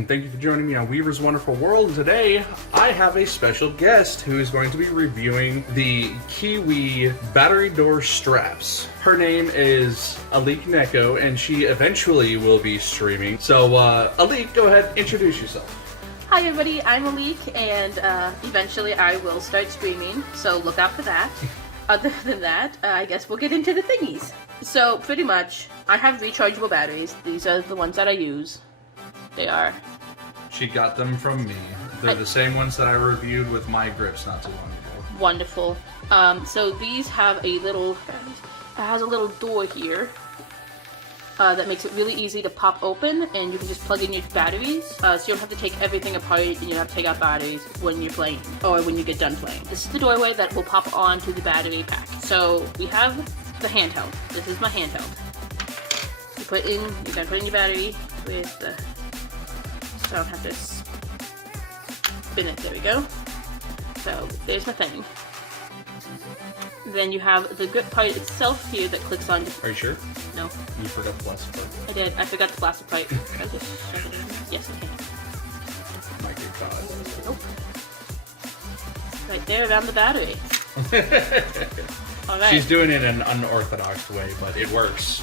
and thank you for joining me on Weaver's Wonderful World. And today, I have a special guest who is going to be reviewing the Kiwi battery door straps. Her name is Ailik Neko, and she eventually will be streaming. So, Ailik, go ahead, introduce yourself. Hi everybody, I'm Ailik, and eventually I will start streaming, so look out for that. Other than that, I guess we'll get into the thingies. So, pretty much, I have rechargeable batteries. These are the ones that I use. They are. She got them from me. They're the same ones that I reviewed with my grips not too long ago. Wonderful. So these have a little, it has a little door here that makes it really easy to pop open, and you can just plug in your batteries. So you don't have to take everything apart, and you don't have to take out batteries when you're playing, or when you get done playing. This is the doorway that will pop onto the battery pack. So we have the handheld. This is my handheld. You put in, you can put in your battery with the, so I don't have to spin it. There we go. So there's my thing. Then you have the grip part itself here that clicks on. Are you sure? No. You forgot the plastic part. I did. I forgot the plastic part. I just shove it in. Yes, I can. My good God. Nope. Right there around the battery. Alright. She's doing it in an unorthodox way, but it works.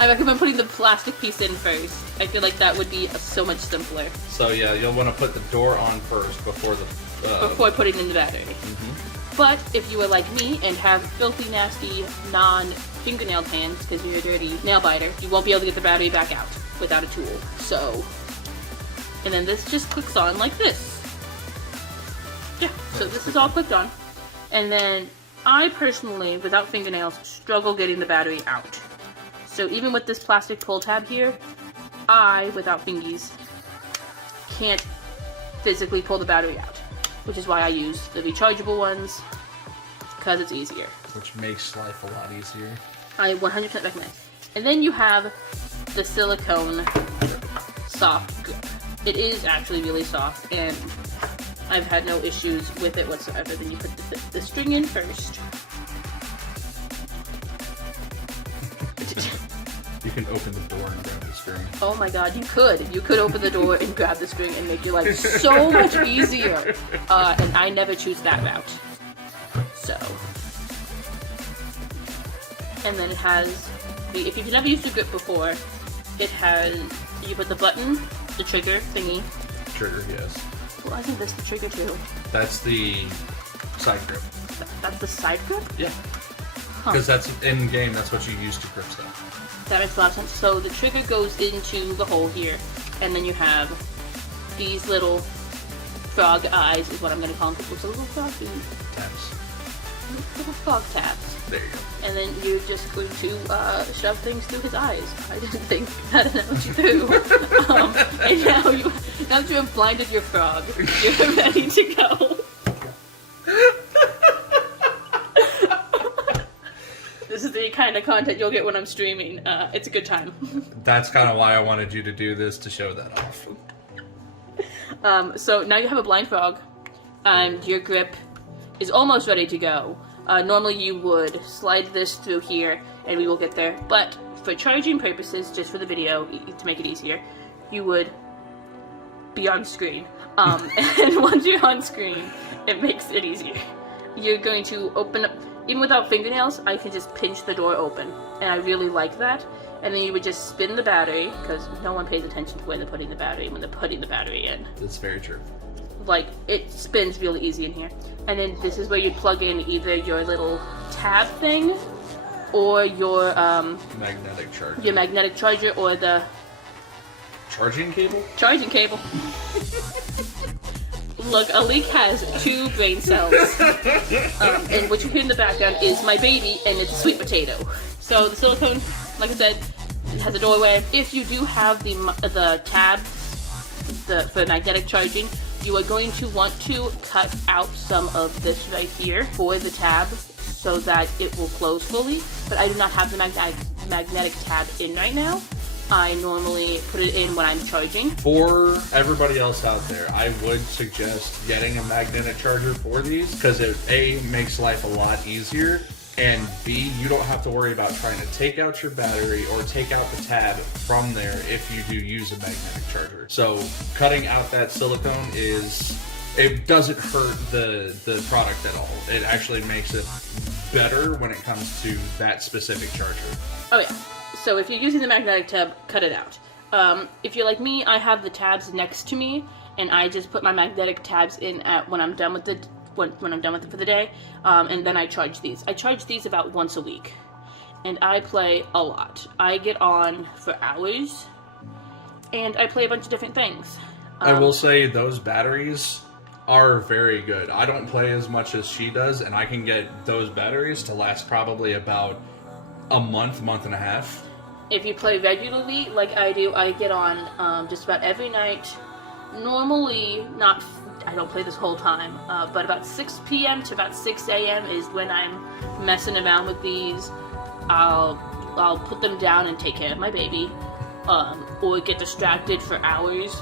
I recommend putting the plastic piece in first. I feel like that would be so much simpler. So yeah, you'll want to put the door on first before the... before putting in the battery. Mm-hmm. But if you are like me and have filthy, nasty, non-fingernailed hands because you're a dirty nail biter, you won't be able to get the battery back out without a tool. So, and then this just clicks on like this. Yeah, so this is all clicked on. And then I personally, without fingernails, struggle getting the battery out. So even with this plastic pull tab here, I, without fingies, can't physically pull the battery out. Which is why I use the rechargeable ones, because it's easier. Which makes life a lot easier. I 100% recommend. And then you have the silicone soft grip. It is actually really soft, and I've had no issues with it whatsoever. Then you put the string in first. You can open the door and grab the string. Oh my god, you could. You could open the door and grab the string and make your life so much easier. And I never choose that route. So. And then it has, if you've never used a grip before, it has, you put the button, the trigger thingy. Trigger, yes. Well, isn't this the trigger too? That's the side grip. That's the side grip? Yeah. Because that's in game, that's what you use to grip stuff. That makes a lot of sense. So the trigger goes into the hole here, and then you have these little frog eyes, is what I'm going to call them, because it's a little froggy. Tabs. Little frog tabs. There you go. And then you're just going to shove things through his eyes. I didn't think that analogy through. And now that you have blinded your frog, you're ready to go. This is the kind of content you'll get when I'm streaming. It's a good time. That's kind of why I wanted you to do this, to show that off. So now you have a blind frog, and your grip is almost ready to go. Normally you would slide this through here, and we will get there. But for charging purposes, just for the video, to make it easier, you would be on screen. And once you're on screen, it makes it easier. You're going to open up. Even without fingernails, I can just pinch the door open, and I really like that. And then you would just spin the battery, because no one pays attention to where they're putting the battery when they're putting the battery in. That's very true. Like, it spins really easy in here. And then this is where you'd plug in either your little tab thing, or your magnetic charger. Your magnetic charger, or the charging cable? Charging cable. Look, Ailik has 2 brain cells, and what you hear in the background is my baby, and it's a sweet potato. So the silicone, like I said, it has a doorway. If you do have the tabs for magnetic charging, you are going to want to cut out some of this right here for the tab so that it will close fully. But I do not have the magnetic tab in right now. I normally put it in when I'm charging. For everybody else out there, I would suggest getting a magnetic charger for these, because it A, makes life a lot easier, and B, you don't have to worry about trying to take out your battery or take out the tab from there if you do use a magnetic charger. So cutting out that silicone it doesn't hurt the product at all. It actually makes it better when it comes to that specific charger. Oh yeah. So if you're using the magnetic tab, cut it out. If you're like me, I have the tabs next to me, and I just put my magnetic tabs in when I'm done with it. When I'm done with it for the day, and then I charge these. I charge these about once a week, and I play a lot. I get on for hours, and I play a bunch of different things. I will say those batteries are very good. I don't play as much as she does, and I can get those batteries to last probably about a month and a half. If you play regularly, like I do, I get on just about every night. Normally, I don't play this whole time, but about 6 p.m. to about 6 a.m. is when I'm messing around with these. I'll put them down and take care of my baby, or get distracted for hours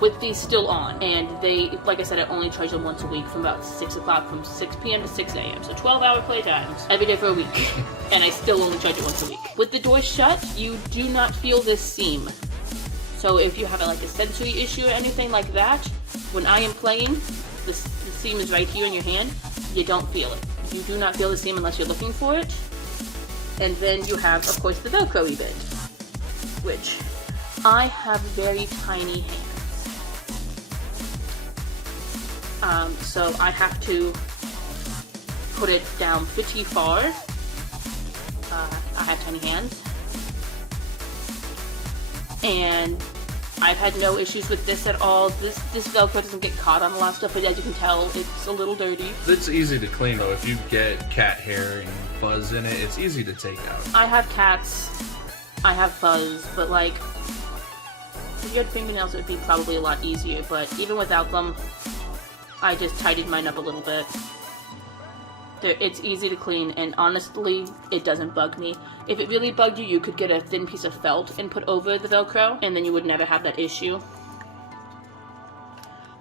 with these still on. And they, like I said, I only charge them once a week from about 6 o'clock, from 6 p.m. to 6 a.m. So 12-hour playtimes every day for a week, and I still only charge it once a week. With the door shut, you do not feel this seam. So if you have like a sensory issue or anything like that, when I am playing, the seam is right here in your hand, you don't feel it. You do not feel the seam unless you're looking for it. And then you have, of course, the Velcro-y bit, which I have very tiny hands. So I have to put it down pretty far. I have tiny hands. And I've had no issues with this at all. This Velcro doesn't get caught on a lot of stuff, but as you can tell, it's a little dirty. It's easy to clean though. If you get cat hair and fuzz in it, it's easy to take out. I have cats, I have fuzz, but like, if you had fingernails, it would be probably a lot easier, but even without them, I just tidied mine up a little bit. It's easy to clean, and honestly, it doesn't bug me. If it really bugged you, you could get a thin piece of felt and put over the Velcro, and then you would never have that issue.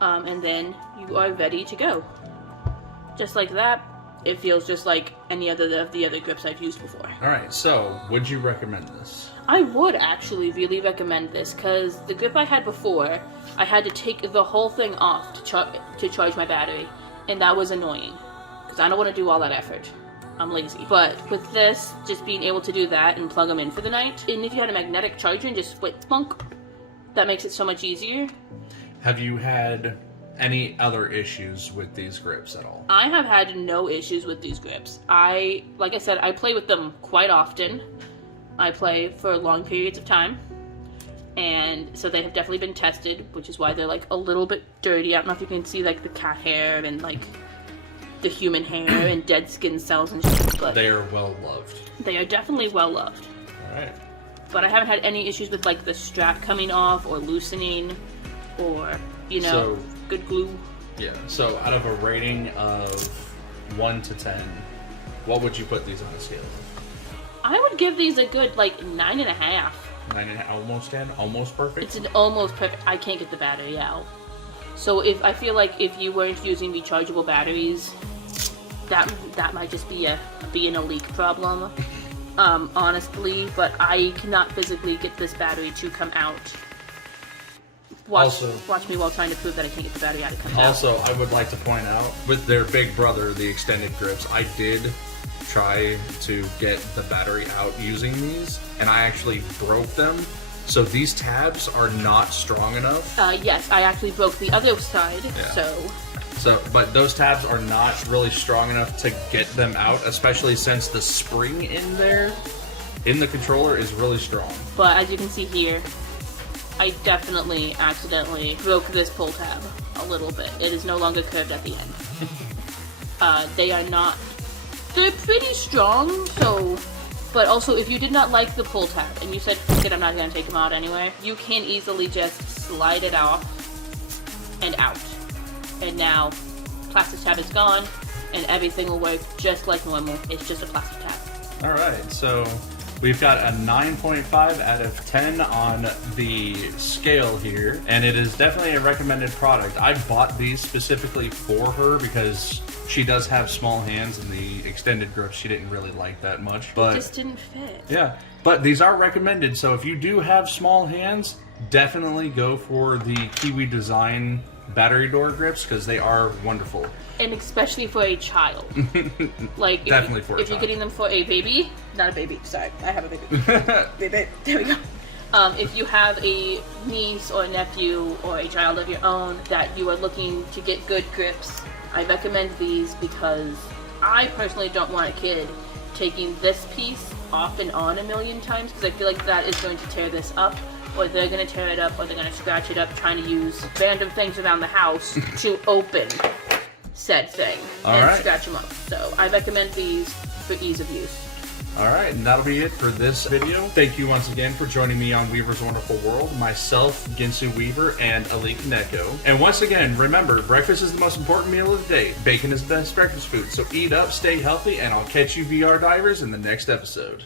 And then you are ready to go. Just like that, it feels just like any other of the other grips I've used before. Alright, so would you recommend this? I would actually really recommend this, because the grip I had before, I had to take the whole thing off to charge my battery, and that was annoying. Because I don't want to do all that effort. I'm lazy. But with this, just being able to do that and plug them in for the night, and if you had a magnetic charger and just split plunk, that makes it so much easier. Have you had any other issues with these grips at all? I have had no issues with these grips. Like I said, I play with them quite often. I play for long periods of time. And so they have definitely been tested, which is why they're like a little bit dirty. I don't know if you can see like the cat hair and like the human hair and dead skin cells and shit, but they are well loved. They are definitely well loved. Alright. But I haven't had any issues with like the strap coming off or loosening or, you know, good glue. Yeah, so out of a rating of 1 to 10, what would you put these on a scale of? I would give these a good like 9.5. 9.5, almost 10, almost perfect? It's an almost perfect. I can't get the battery out. So I feel like if you weren't using rechargeable batteries, that might just be an Ailik problem, honestly. But I cannot physically get this battery to come out. Watch me while trying to prove that I can't get the battery out. It comes out. Also, I would like to point out, with their big brother, the extended grips, I did try to get the battery out using these, and I actually broke them. So these tabs are not strong enough. Yes, I actually broke the other side, yeah. But those tabs are not really strong enough to get them out, especially since the spring in there, in the controller, is really strong. But as you can see here, I definitely accidentally broke this pull tab a little bit. It is no longer curved at the end. They're pretty strong, but also if you did not like the pull tab and you said, fuck it, I'm not going to take them out anyway, you can easily just slide it off and out. And now, plastic tab is gone, and everything will work just like normal. It's just a plastic tab. Alright, so We've got a 9.5 out of 10 on the scale here, and it is definitely a recommended product. I bought these specifically for her because she does have small hands, and the extended grips she didn't really like that much. But it just didn't fit. Yeah, but these are recommended, so if you do have small hands, definitely go for the Kiwi Design battery door grips because they are wonderful. And especially for a child. Like, Definitely if you're getting them for a baby, not a baby, sorry, I have a baby. Baby, there we go. If you have a niece or a nephew or a child of your own that you are looking to get good grips, I recommend these because I personally don't want a kid taking this piece off and on a million times because I feel like that is going to tear this up, or they're going to tear it up, or they're going to scratch it up trying to use random things around the house to open said thing and scratch them up. So I recommend these for ease of use. Alright, and that'll be it for this video. Thank you once again for joining me on Weaver's Wonderful World. Myself, Ginsu Weaver, and Ailik Neko. And once again, remember, breakfast is the most important meal of the day. Bacon is the best breakfast food. So eat up, stay healthy, and I'll catch you VR divers in the next episode.